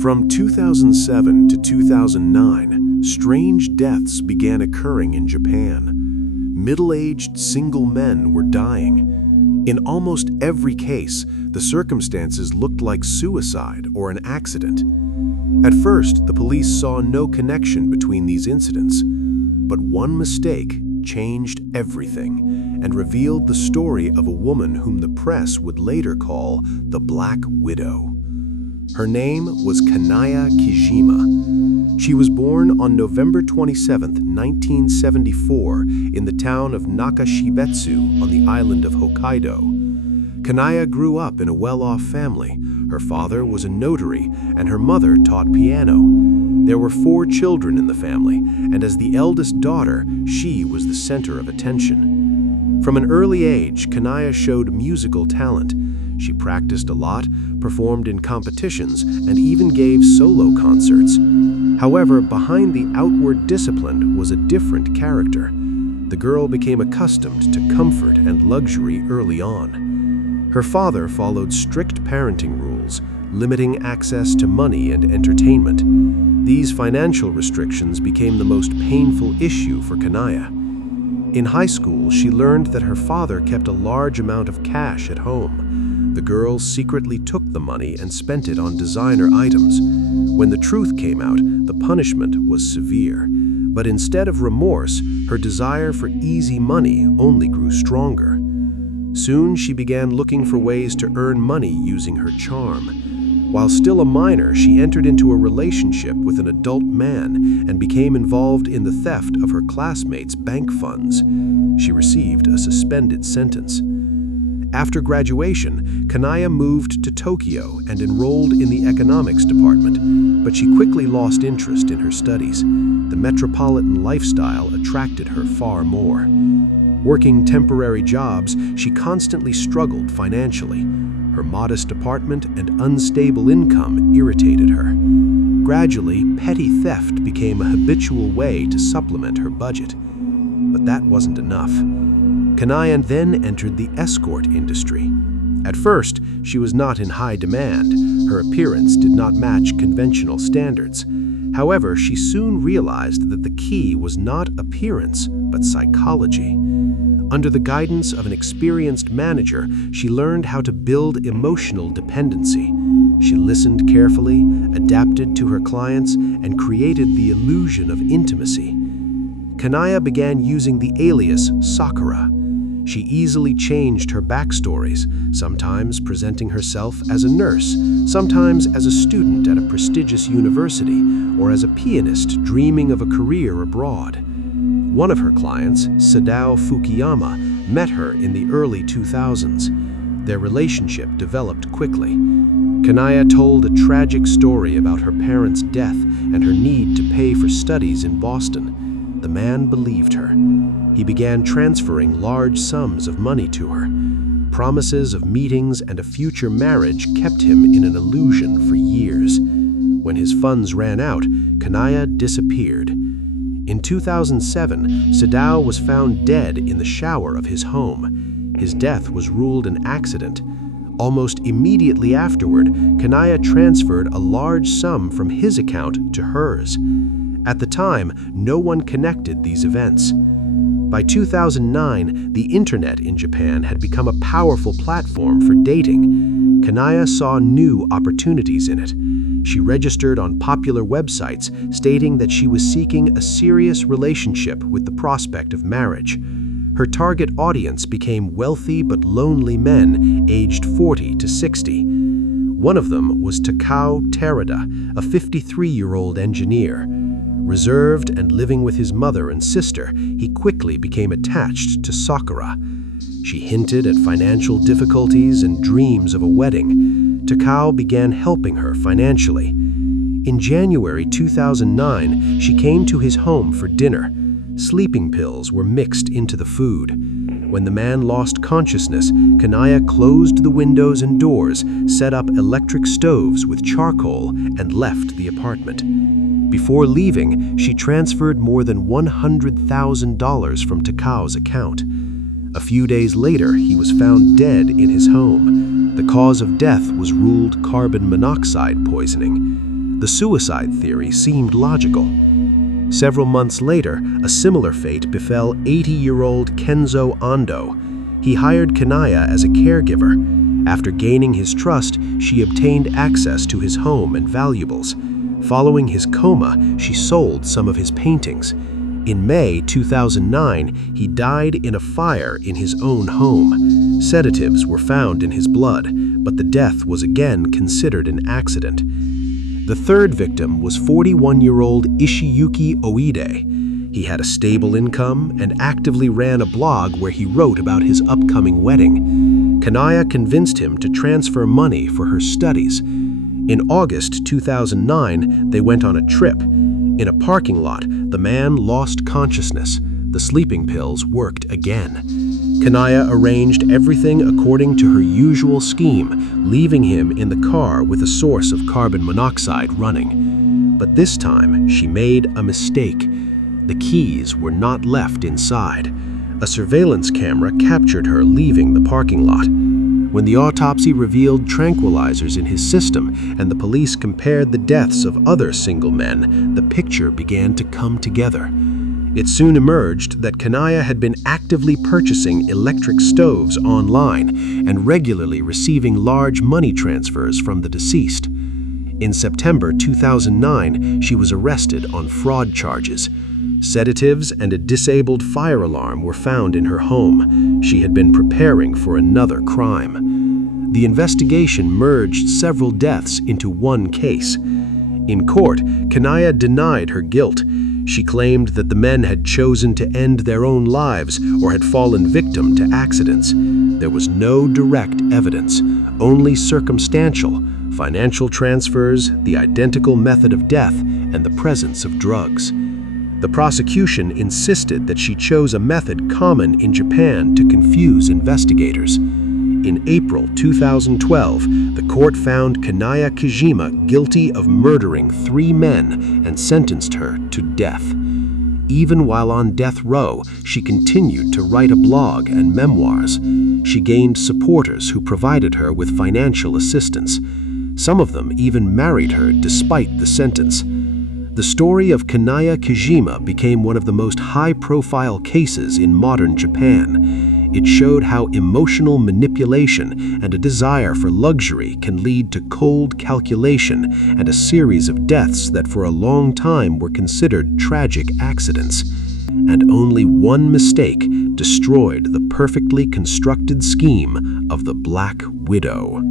From 2007 to 2009, strange deaths began occurring in Japan. Middle-aged single men were dying. In almost every case, the circumstances looked like suicide or an accident. At first, the police saw no connection between these incidents, but one mistake changed everything and revealed the story of a woman whom the press would later call the Black Widow. Her name was Kanaya Kijima. She was born on November 27, 1974, in the town of Nakashibetsu on the island of Hokkaido. Kanaya grew up in a well-off family. Her father was a notary, and her mother taught piano. There were 4 children in the family, and as the eldest daughter, she was the center of attention. From an early age, Kanaya showed musical talent. She practiced a lot, performed in competitions, and even gave solo concerts. However, behind the outward discipline was a different character. The girl became accustomed to comfort and luxury early on. Her father followed strict parenting rules, limiting access to money and entertainment. These financial restrictions became the most painful issue for Kanaya. In high school, she learned that her father kept a large amount of cash at home. The girl secretly took the money and spent it on designer items. When the truth came out, the punishment was severe. But instead of remorse, her desire for easy money only grew stronger. Soon she began looking for ways to earn money using her charm. While still a minor, she entered into a relationship with an adult man and became involved in the theft of her classmates' bank funds. She received a suspended sentence. After graduation, Kanaya moved to Tokyo and enrolled in the economics department, but she quickly lost interest in her studies. The metropolitan lifestyle attracted her far more. Working temporary jobs, she constantly struggled financially. Her modest apartment and unstable income irritated her. Gradually, petty theft became a habitual way to supplement her budget. But that wasn't enough. Kanaya then entered the escort industry. At first, she was not in high demand. Her appearance did not match conventional standards. However, she soon realized that the key was not appearance, but psychology. Under the guidance of an experienced manager, she learned how to build emotional dependency. She listened carefully, adapted to her clients, and created the illusion of intimacy. Kanaya began using the alias Sakura. She easily changed her backstories, sometimes presenting herself as a nurse, sometimes as a student at a prestigious university, or as a pianist dreaming of a career abroad. One of her clients, Sadao Fukuyama, met her in the early 2000s. Their relationship developed quickly. Kanaya told a tragic story about her parents' death and her need to pay for studies in Boston. The man believed her. He began transferring large sums of money to her. Promises of meetings and a future marriage kept him in an illusion for years. When his funds ran out, Kanaya disappeared. In 2007, Sadao was found dead in the shower of his home. His death was ruled an accident. Almost immediately afterward, Kanaya transferred a large sum from his account to hers. At the time, no one connected these events. By 2009, the internet in Japan had become a powerful platform for dating. Kanaya saw new opportunities in it. She registered on popular websites, stating that she was seeking a serious relationship with the prospect of marriage. Her target audience became wealthy but lonely men aged 40 to 60. One of them was Takao Terada, a 53-year-old engineer. Reserved and living with his mother and sister, he quickly became attached to Sakura. She hinted at financial difficulties and dreams of a wedding. Takao began helping her financially. In January 2009, she came to his home for dinner. Sleeping pills were mixed into the food. When the man lost consciousness, Kanaya closed the windows and doors, set up electric stoves with charcoal, and left the apartment. Before leaving, she transferred more than $100,000 from Takao's account. A few days later, he was found dead in his home. The cause of death was ruled carbon monoxide poisoning. The suicide theory seemed logical. Several months later, a similar fate befell 80-year-old Kenzo Ando. He hired Kanaya as a caregiver. After gaining his trust, she obtained access to his home and valuables. Following his coma, she sold some of his paintings. In May 2009, he died in a fire in his own home. Sedatives were found in his blood, but the death was again considered an accident. The third victim was 41-year-old Ishiyuki Oide. He had a stable income and actively ran a blog where he wrote about his upcoming wedding. Kanaya convinced him to transfer money for her studies. In August 2009, they went on a trip. In a parking lot, the man lost consciousness. The sleeping pills worked again. Kanaya arranged everything according to her usual scheme, leaving him in the car with a source of carbon monoxide running. But this time, she made a mistake. The keys were not left inside. A surveillance camera captured her leaving the parking lot. When the autopsy revealed tranquilizers in his system and the police compared the deaths of other single men, the picture began to come together. It soon emerged that Kanaya had been actively purchasing electric stoves online and regularly receiving large money transfers from the deceased. In September 2009, she was arrested on fraud charges. Sedatives and a disabled fire alarm were found in her home. She had been preparing for another crime. The investigation merged several deaths into one case. In court, Kanaya denied her guilt. She claimed that the men had chosen to end their own lives or had fallen victim to accidents. There was no direct evidence, only circumstantial, financial transfers, the identical method of death, and the presence of drugs. The prosecution insisted that she chose a method common in Japan to confuse investigators. In April 2012, the court found Kanaya Kijima guilty of murdering 3 men and sentenced her to death. Even while on death row, she continued to write a blog and memoirs. She gained supporters who provided her with financial assistance. Some of them even married her despite the sentence. The story of Kanaya Kijima became one of the most high-profile cases in modern Japan. It showed how emotional manipulation and a desire for luxury can lead to cold calculation and a series of deaths that for a long time were considered tragic accidents. And only one mistake destroyed the perfectly constructed scheme of the Black Widow.